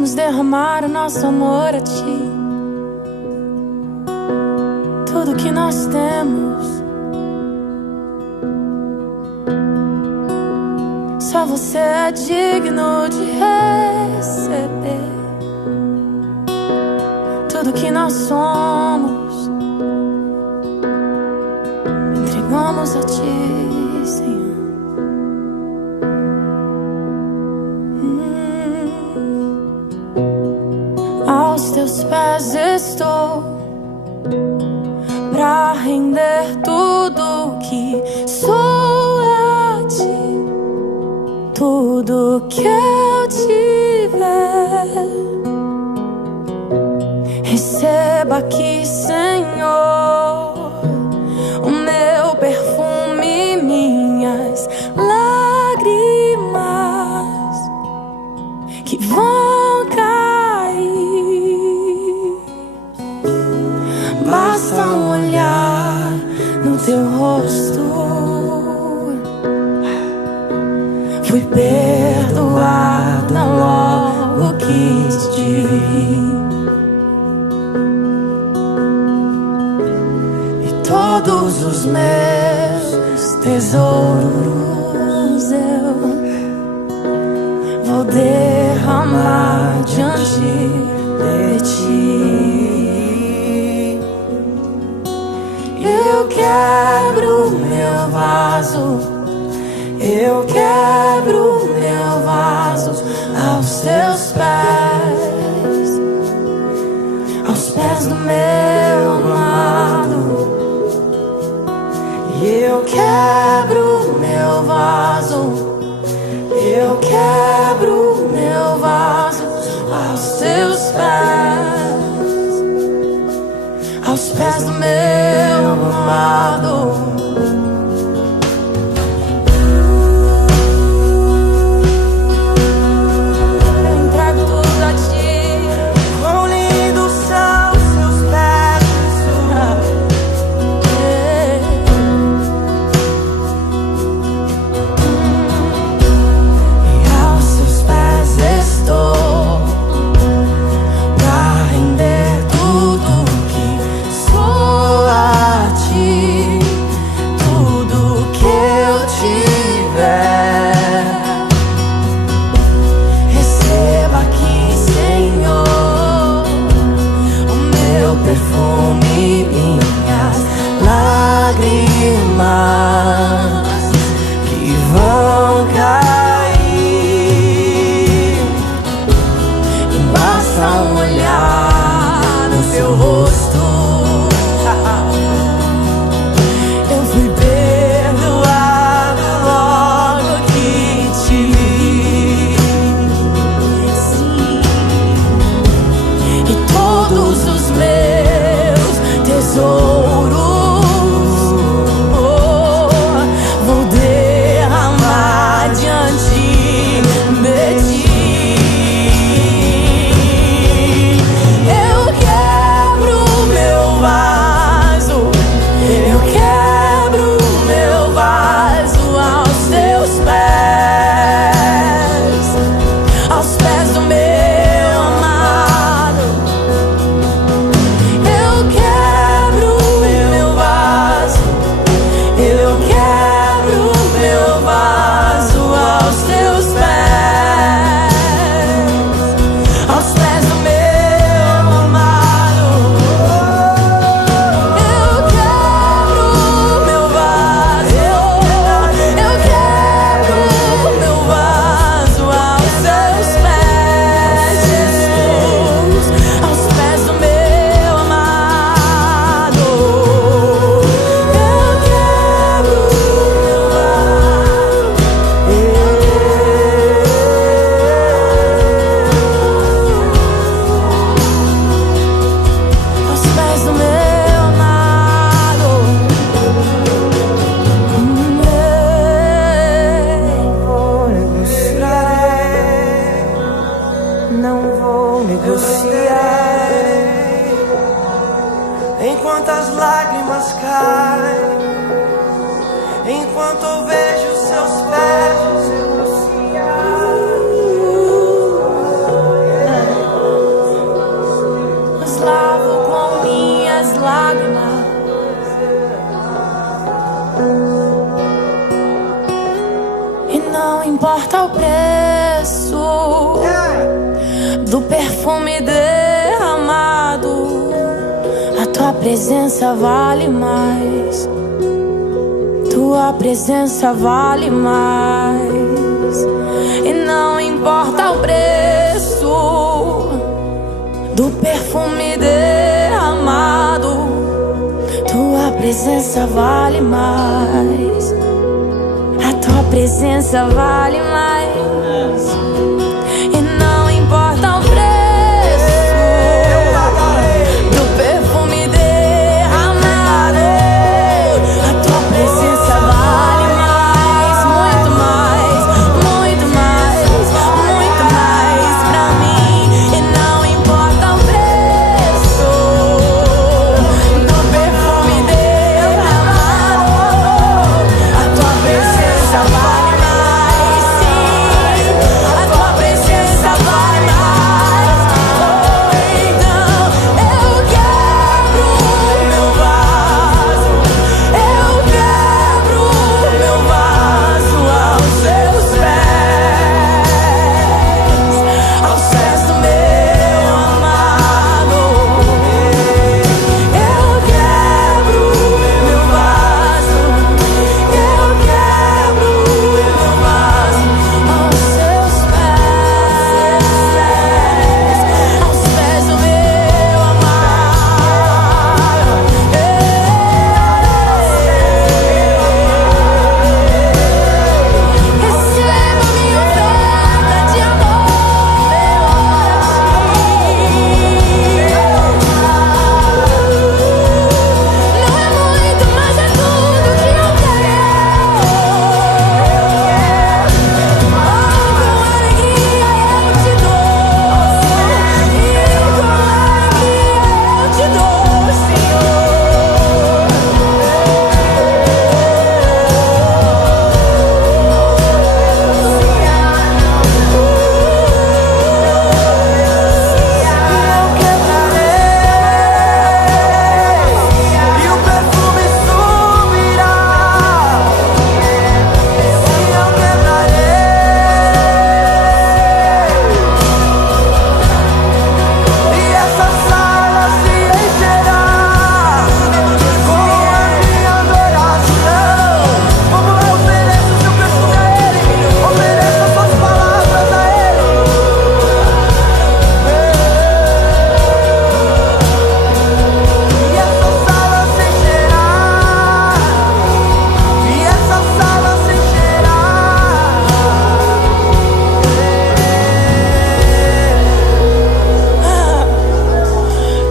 Queremos derramar o nosso amor a ti. Tudo que nós temos, só você é digno de receber. Tudo que nós somos, entregamos a ti, Senhor. Aos teus pés estou, pra render tudo que sou a ti. Tudo que eu tiver, receba aqui, Senhor, o meu perfume, minhas lágrimas que vão cair. Basta um olhar no teu rosto, fui perdoada logo que te vi. E todos os meus tesouros eu vou derramar diante de ti. Eu quebro meu vaso, eu quebro meu vaso aos teus pés, aos pés do meu amado. E eu quebro meu vaso, eu quebro meu vaso aos teus pés, aos pés do meu amado. Que vão cair, e basta um olhar no teu rosto, eu fui perdoado logo que te vi. Sim. E todos os meus tesouros enquanto eu vejo seus pés se negociar. importa o preço do perfume derramado, a tua presença vale mais. Tua presença vale mais. E não importa o preço do perfume derramado, tua presença vale mais. A tua presença vale mais. E não importa o preço do perfume derramado, a tua presença vale mais. Muito mais, muito mais, muito mais pra mim. E não importa o preço do perfume derramado, a tua presença vale mais. Sim, a tua presença vale mais. Oh, então eu quebro meu vaso, eu quebro meu vaso aos seus pés do meu amado. Eu quebro meu vaso, eu quebro meu vaso aos seus pés do meu amado. Receba minha oferta de amor a ti. Não é muito, mas é tudo que eu quero. Com alegria eu te dou, e com alegria eu te dou, Senhor. E o perfume subirá. Se eu quebrarei, e essa sala se encherá com a minha adoração. Como eu ofereço seu perfume a Ele, ofereço suas palavras a Ele. E essa sala se encherá, e essa sala se encherá.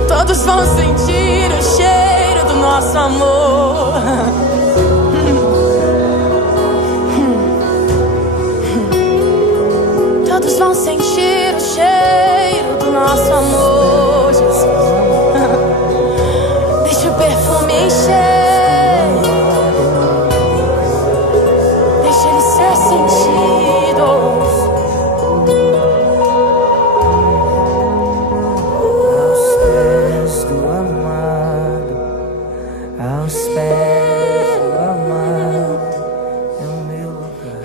Todos vão sentir o cheiro do nosso amor. Todos vão sentir o cheiro do nosso amor, Jesus. Deixa o perfume encher, deixa ele ser sentido. Aos pés do amado, aos pés do amado, é o meu lugar.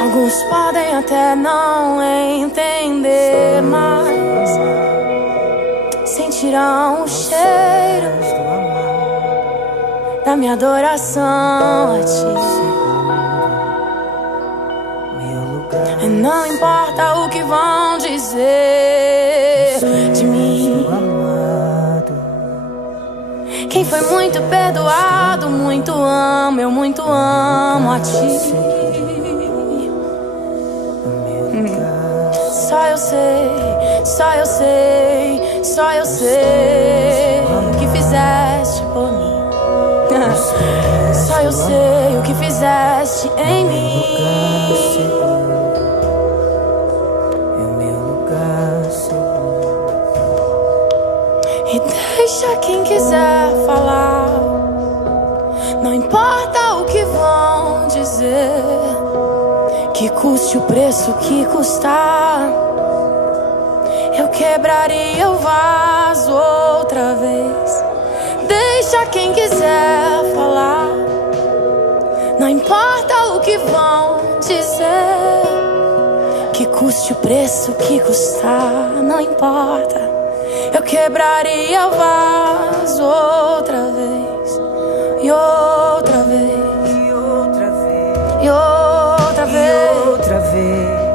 Alguns podem até não entender, mas sentirão o cheiro da minha adoração a ti. Meu lugar, E não importa o que vão dizer de mim. amado, Quem foi muito perdoado, muito amo, eu muito amo a ti. Só eu sei, só eu sei, só eu sei o que fizeste por mim. Só eu sei o que fizeste em mim. é o meu lugar seguro. E deixa quem quiser falar, não importa o que vão dizer, que custe o preço que custar, eu quebraria o vaso outra vez. Deixa quem quiser falar, Custe o preço que custar, não importa. Eu quebraria o vaso outra vez, e outra vez, e outra vez, e outra vez, e outra vez.